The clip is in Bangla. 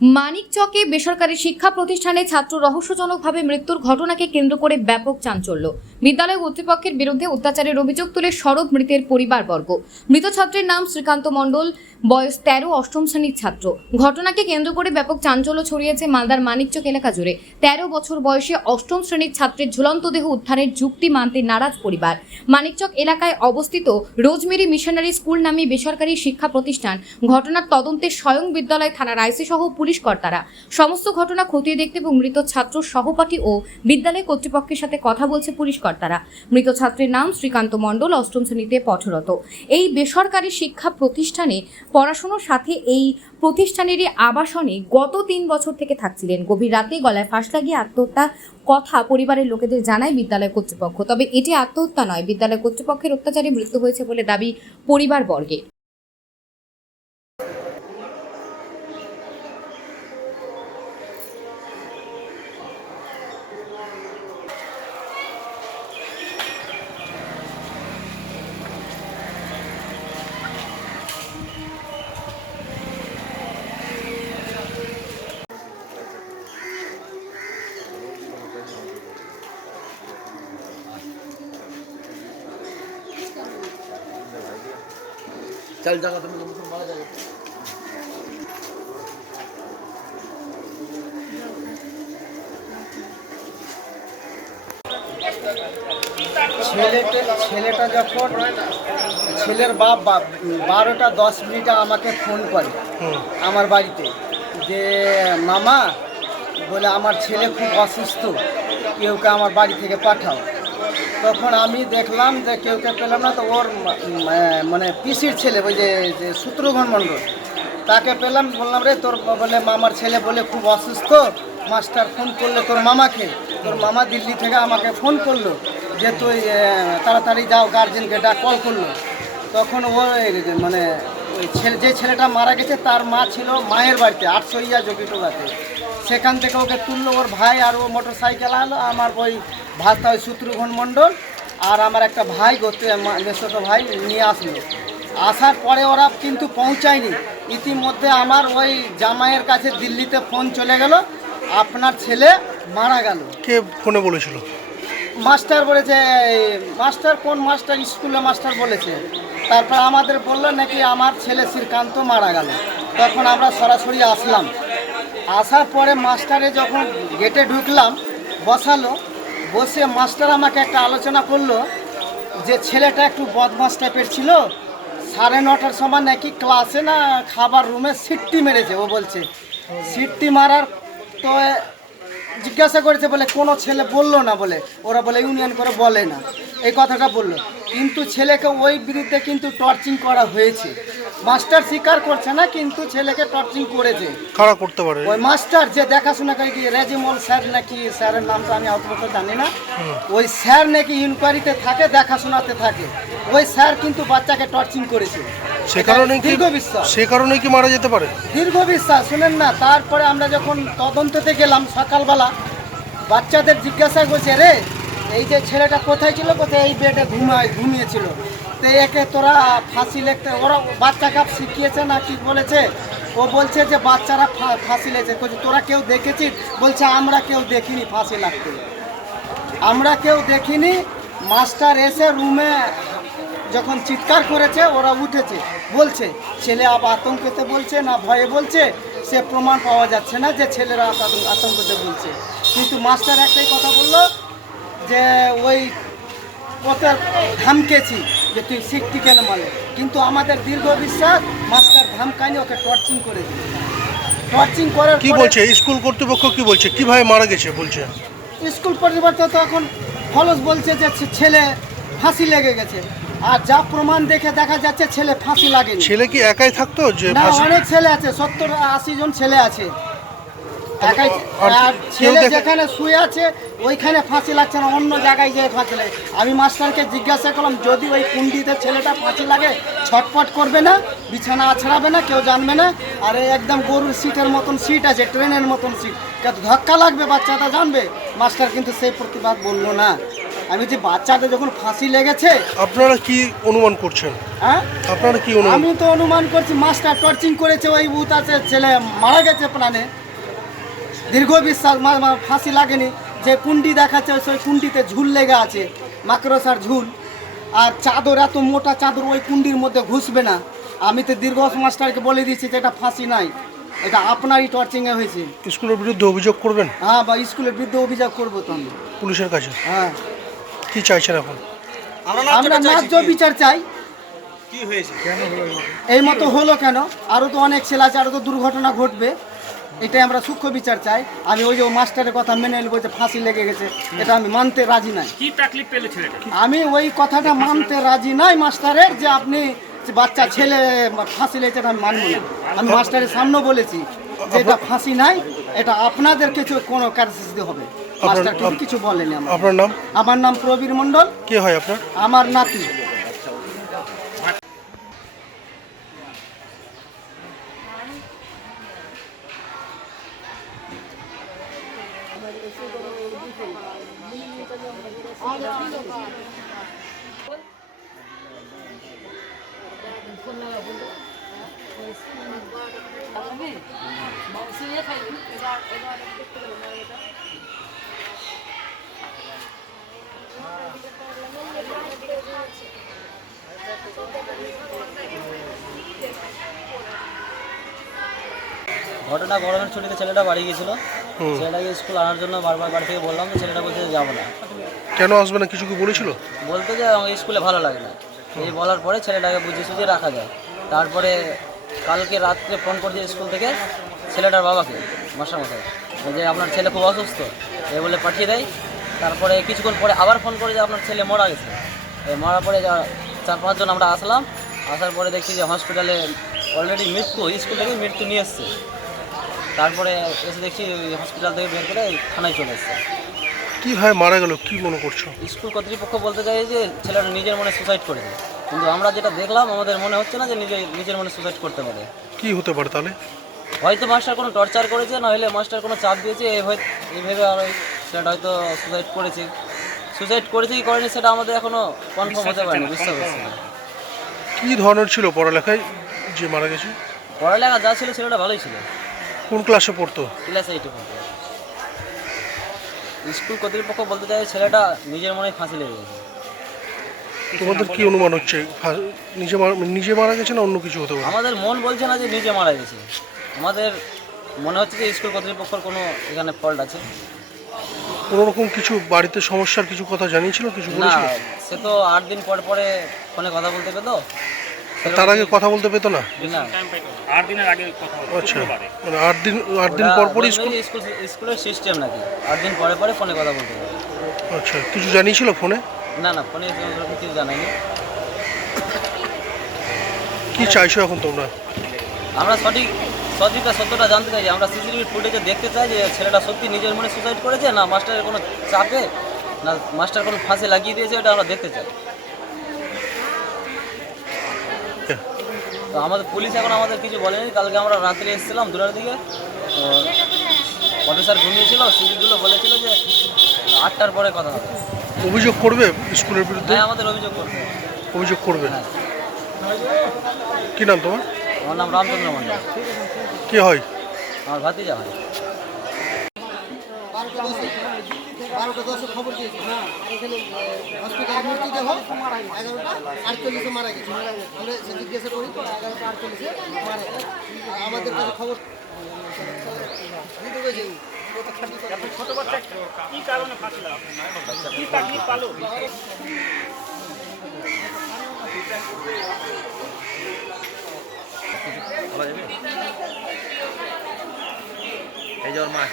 মানিকচকে বেসরকারি শিক্ষা প্রতিষ্ঠানে ছাত্র রহস্যজনকভাবে মৃত্যুর ঘটনাকে কেন্দ্র করে ব্যাপক চাঞ্চল্য। বিদ্যালয় কর্তৃপক্ষের বিরুদ্ধে অত্যাচারের অভিযোগ তুলে সরব মৃতের পরিবারবর্গ। মৃত ছাত্রের নাম শ্রীকান্ত মণ্ডল, বয়স তেরো, অষ্টম শ্রেণির ছাত্র। ঘটনাকে কেন্দ্র করে ব্যাপক চাঞ্চল্য ছড়িয়েছে মালদার মানিকচক এলাকা জুড়ে। তেরো বছর বয়সে অষ্টম শ্রেণির ছাত্রের ঝুলন্ত দেহ উদ্ধারের যুক্তি মানতে নারাজ পরিবার। মানিকচক এলাকায় অবস্থিত রোজমেরি মিশনারি স্কুল নামে বেসরকারি শিক্ষা প্রতিষ্ঠান ঘটনার তদন্তে স্বয়ং বিদ্যালয় থানার আইসি সহ পুলিশ কর্তারা। সমস্ত ঘটনা খতিয়ে দেখতে এবং মৃত ছাত্র সহপাঠী ও বিদ্যালয় কর্তৃপক্ষের সাথে কথা বলছে পুলিশ কর্তারা। মৃত ছাত্রের নাম শ্রীকান্ত মণ্ডল, অষ্টম শ্রেণীতে পঠরত। এই বেসরকারি শিক্ষা প্রতিষ্ঠানে পড়াশোনার সাথে এই প্রতিষ্ঠানেরই আবাসনে গত তিন বছর থেকে থাকছিলেন। গভীর রাতে গলায় ফাঁস লাগিয়ে আত্মহত্যা কথা পরিবারের লোকেদের জানায় বিদ্যালয় কর্তৃপক্ষ। তবে এটি আত্মহত্যা নয়, বিদ্যালয় কর্তৃপক্ষের অত্যাচারে মৃত্যু হয়েছে বলে দাবি পরিবার चल जाएगा तो मैं मारा जाएगा ছেলেটা ছেলেটা যখন ছেলের বাপ বা- বারোটা দশ মিনিটে আমাকে ফোন করে আমার বাড়িতে যে মামা বলে আমার ছেলে খুব অসুস্থ কেউকে আমার বাড়ি থেকে পাঠাও তখন আমি দেখলাম যে কেউ কেউ পেলাম না, তো ওর মানে পিসির ছেলে, ওই যে শত্রুঘ্ন মণ্ডল, তাকে পেলাম, বললাম, রে, তোর বলে, মামার ছেলে বলে খুব অসুস্থ, মাস্টার ফোন করল তোর মামাকে, তোর মামা দিল্লি থেকে আমাকে ফোন করল, যে তুই তাড়াতাড়ি যাও, গার্জেনকে ডাক, কল করল। তখন ও মানে ওই ছেলে, যে ছেলেটা মারা গেছে, তার মা ছিল মায়ের বাড়িতে, আটশো ইয়া জগিটোগাতে সেখান থেকে ওকে তুললো ওর ভাই আর ও মোটর সাইকেল আনলো আমার ওই ভাতা ওই শত্রুঘ্ন মণ্ডল আর আমার একটা ভাই গোতে মেসত ভাই নিয়ে আসলো। আসার পরে ওরা কিন্তু পৌঁছায়নি। ইতিমধ্যে আমার ওই জামাইয়ের কাছে দিল্লিতে ফোন চলে গেল আপনার ছেলে মারা গেল। কে ফোনে বলেছিল? মাস্টার বলেছে মাস্টার কোন মাস্টার স্কুলে মাস্টার বলেছে? তারপর আমাদের বলল নাকি আমার ছেলে শ্রীকান্ত মারা গেল। তখন আমরা সরাসরি আসলাম। আসার পরে মাস্টারে যখন গেটে ঢুকলাম, বসালো, বসে মাস্টার আমাকে একটা আলোচনা করল যে, ছেলেটা একটু বদমাস টাইপের ছিল, সাড়ে নটার সময় নাকি ক্লাসে না খাবার রুমে সিটটি মেরেছে। ও বলছে, সিটটি মারার তো জিজ্ঞাসা করেছে বলে কোনো ছেলে বলল না বলে, ওরা বলে ইউনিয়ন করে বলে না। এই কথাটা বলল। কিন্তু ছেলেকে ওই বিরুদ্ধে কিন্তু টর্চিং করা হয়েছে। মাস্টার স্বীকার করছে না কিন্তু ছেলেকে টর্চিং করেছে। কারা করতে পারে? ওই মাস্টার যে দেখাশোনা করে কি রেজিমল স্যার নাকি স্যারের নামটা আমি অতটা জানি না। ওই স্যার নাকি ইনকোয়ারিতে থাকে দেখাশোনাতে থাকে। ওই স্যার কিন্তু বাচ্চাকে টর্চিং করেছে। সে কারণে কি দীর্ঘ বিশ্বাস সে কারণে কি মারা যেতে পারে? দীর্ঘ বিশ্বাস শুনেন না তারপরে আমরা যখন তদন্ততে গেলাম সকালবেলা বাচ্চাদের জিজ্ঞাসা করছে রে এই যে ছেলেটা কোথায় ছিল কোথায় এই বেডে ঘুমায় ঘুমিয়েছিল? তো একে তোরা ফাঁসি লিখতে, ওরা বাচ্চা কাপ শিখিয়েছে না কি বলেছে? ও বলছে যে বাচ্চারা ফাঁসি লেগেছে তোরা কেউ দেখেছিস? বলছে, আমরা কেউ দেখিনি ফাঁসি লাগতে। আমরা কেউ দেখিনি। মাস্টার এসে রুমে যখন চিৎকার করেছে, ওরা উঠেছে। বলছে, ছেলে আব আতঙ্কতে বলছে না ভয়ে বলছে? সে প্রমাণ পাওয়া যাচ্ছে না যে ছেলেরা আতঙ্কতে বলছে। কিন্তু মাস্টার একটাই কথা বলল যে, ওই ওকে ধমকেছি যে তুই শিখতি কেন মানে? কিন্তু আমাদের দীর্ঘ বিশ্বাস মাস্টার ধমকানি ওকে টর্চিং করে দিল। টর্চিং করার কি বলছে? স্কুল কর্তৃপক্ষ কি বলছে? কীভাবে মারা গেছে বলছে? স্কুল পরিবর্তে তো এখন ফলস বলছে যে ছেলে ফাঁসি লেগে গেছে। আর যা প্রমাণ দেখে দেখা যাচ্ছে ছেলে ফাঁসি লাগেনি। ছেলে কি একাই থাকতো যে অনেক ছেলে আছে সত্তর আশি জন ছেলে আছে একাই আর আর কেউ ছেলে যেখানে শুয়ে আছে ওইখানে ফাঁসি লাগছে না অন্য জায়গায় যেয়ে ফাঁসি লাগে। আমি মাস্টারকে জিজ্ঞাসা করলাম যদি ওই কুন্ডিতে ছেলেটা ফাঁসি লাগে ছটপট করবে না বিছানা আছড়াবে না কেউ জানবে না? আর একদম গরুর সিটের মতন সিট আছে ট্রেনের মতন সিট। ধাক্কা লাগবে বাচ্চাটা জানবে। মাস্টার কিন্তু সেই প্রতিবাদ বলল না। আমি যে বাচ্চাটা যখন ফাঁসি লেগেছে আপনারা কি অনুমান করছেন? হ্যাঁ? আপনারা কি অনুমান আমি তো অনুমান করছি মাস্টার টর্চিং করেছে ওই উতাতে ছেলে মারা গেছে প্রাণে। দীর্ঘ বিশ্বাস ফাঁসি লাগেনি। যে কুন্ডি দেখাচ্ছে সেই কুন্ডিতে ঝুল লেগে আছে মাকড়সার ঝুল। আর চাদর এত মোটা চাদর ওই কুন্ডির মধ্যে ঘুষবে না। আমি তো দীর্ঘ মাস্টারকে বলে দিয়েছি যে এটা ফাঁসি নাই এটা আপনারই টর্চিংয়ে হয়েছে। স্কুলের বিরুদ্ধে অভিযোগ করবেন? হ্যাঁ বা স্কুলের বিরুদ্ধে অভিযোগ করব তো আমি। পুলিশের কাছে? হ্যাঁ। কি চাইছেন এখন? আমরা ন্যায্য বিচার চাই। এই মতো হলো কেন? আরও তো অনেক ছেলে আছে আরও তো দুর্ঘটনা ঘটবে। এটাই আমরা সূক্ষ্ম বিচার চাই। আমি ওই যে ও মাস্টারের কথা মেনে নেব যে ফাঁসি লেগে গেছে এটা আমি মানতে রাজি নাই। কি তাকলিফ পেলে ছেলেটা? আমি ওই কথাটা মানতে রাজি নাই মাস্টারের যে আপনি যে বাচ্চা ছেলে ফাঁসি লেগেছে এটা আমি মানবো না। আমি মাস্টারের সামনে বলেছি যে এটা ফাঁসি নাই এটা আপনাদের কিছু কোনো কার্যসিদ্ধি হবে। মাস্টার কিছু বলেনি আমার আপনার নাম? আমার নাম প্রবীর মণ্ডল। কে হয় আপনার? আমার নাতি। ঘটনা গরমের ছুটিতে ছেলেটা বাড়ি গিয়েছিল। ছেলেটাকে স্কুল আনার জন্য বারবার বাড়ি থেকে বললাম ছেলেটা বলছে যাব না। কেন আসবে না? কিছু কি বলেছিল? বলতে যে আমার স্কুলে ভালো লাগে না। এই বলার পরে ছেলেটাকে বুঝিয়ে সুঝিয়ে রাখা যায়। তারপরে কালকে রাত্রে ফোন করছে স্কুল থেকে ছেলেটার বাবাকে মশামশাই যে আপনার ছেলে খুব অসুস্থ এ বলে পাঠিয়ে দেয়। তারপরে কিছুক্ষণ পরে আবার ফোন করে যে আপনার ছেলে মারা গেছে। এই মারা পরে যা চার পাঁচজন আমরা আসলাম। আসার পরে দেখছি যে হসপিটালে অলরেডি মৃত্যু স্কুল থেকে মৃত্যু নিয়ে এসছে। তারপরে এসে দেখছি হসপিটাল থেকে বের করে থানায় চলে এসছে। কীভাবে মারা গেল কি মনে করছ? স্কুল কর্তৃপক্ষ বলতে চাই যে ছেলেটা নিজের মনে সুসাইড করেছে কিন্তু আমরা যেটা দেখলাম আমাদের মনে হচ্ছে না যে নিজে নিজের মনে সুসাইড করতে পারে। কি হতে পারে তাহলে? হয়তো মাস্টার কোনো টর্চার করেছে না হলে মাস্টার কোনো চাপ দিয়েছে এই হয় এইভাবে আর ওই ছেলেটা হয়তো সুসাইড করেছে। সুসাইড করেছে কি করেনি সেটা আমাদের এখনও কনফার্ম হতে পারেনি বুঝতে পারছি না। কি ধরনের ছিল পড়ালেখায় যে মারা গেছে? পড়ালেখা যা ছিল ছেলেটা ভালোই ছিল। কোন ক্লাসে পড়তো? ক্লাস এইটে পড়তো। স্কুল কর্তৃপক্ষ বলতে চাই ছেলেটা নিজের মনে ফাঁসি লেগে গেছে। তোমাদের কি অনুমান হচ্ছে? ফা- নিজে মারা- নিজে মারা গেছে না অন্য কিছু হতে পারে? আমাদের মন বলছে না যে নিজে মারা গেছে। আমাদের মনে হচ্ছে যে স্কুল কর্তৃপক্ষের কোনো এখানে ফল্ট আছে। কোনো রকম কিছু বাড়িতে সমস্যার কিছু কথা জানিয়েছিল? কিছু না বলেছিল? সে তো আট দিন পর পরে ফোনে কথা বলতে পেতো তার আগে কথা বলতে পেতো না। আট দিনের আগে কথা আচ্ছা। মানে আট দিন আট দিন পর পরই স্কুল? স্কুল স্কুলের সিস্টেম নাকি। আট দিন পরে পরে ফোনে কথা বলতে আচ্ছা কিছু জানিয়েছিল ফোনে? না না ফোনে কিছু জানাইনি কি চাইছো এখন তোমরা? আমরা সঠিক সঠিকটা সত্যটা জানতে চাই যে আমরা সিসিটিভি ফুটেজে দেখতে চাই যে ছেলেটা সত্যি নিজের মনে সুসাইড করেছে না মাস্টারের কোনো চাপে না মাস্টার কোনো ফাঁসে লাগিয়ে দিয়েছে এটা আমরা দেখতে চাই। তো আমাদের পুলিশ এখন আমাদের কিছু বলেনি। কালকে আমরা রাত্রে এসেছিলাম দুটার দিকে। তো অফিসার ঘুমিয়েছিল সিভিকগুলো বলেছিল যে আটটার পরে কথা হবে। অভিযোগ করবে স্কুলের বিরুদ্ধে? হ্যাঁ আমাদের অভিযোগ করবে। অভিযোগ করবে? হ্যাঁ। কি নাম তোমার? আমার নাম রামচন্দ্র মন্ডল কে হয়? আমার ভাতিজা হয়। বারোটা দশে খবর দিয়েছি। হ্যাঁ এখানে হসপিটালে মৃত্যু দেহ এগারোটা আটচল্লিশে মারা গেছে। আমরা সে জিজ্ঞাসা করি তো এগারোটা আটচল্লিশে মারা গেছে। আমাদের কাছে খবর দিতে পেরেছি। ছোট বাচ্চা কি কারণে ফাঁসি কি তাকলিফ পালো? এই যে ওর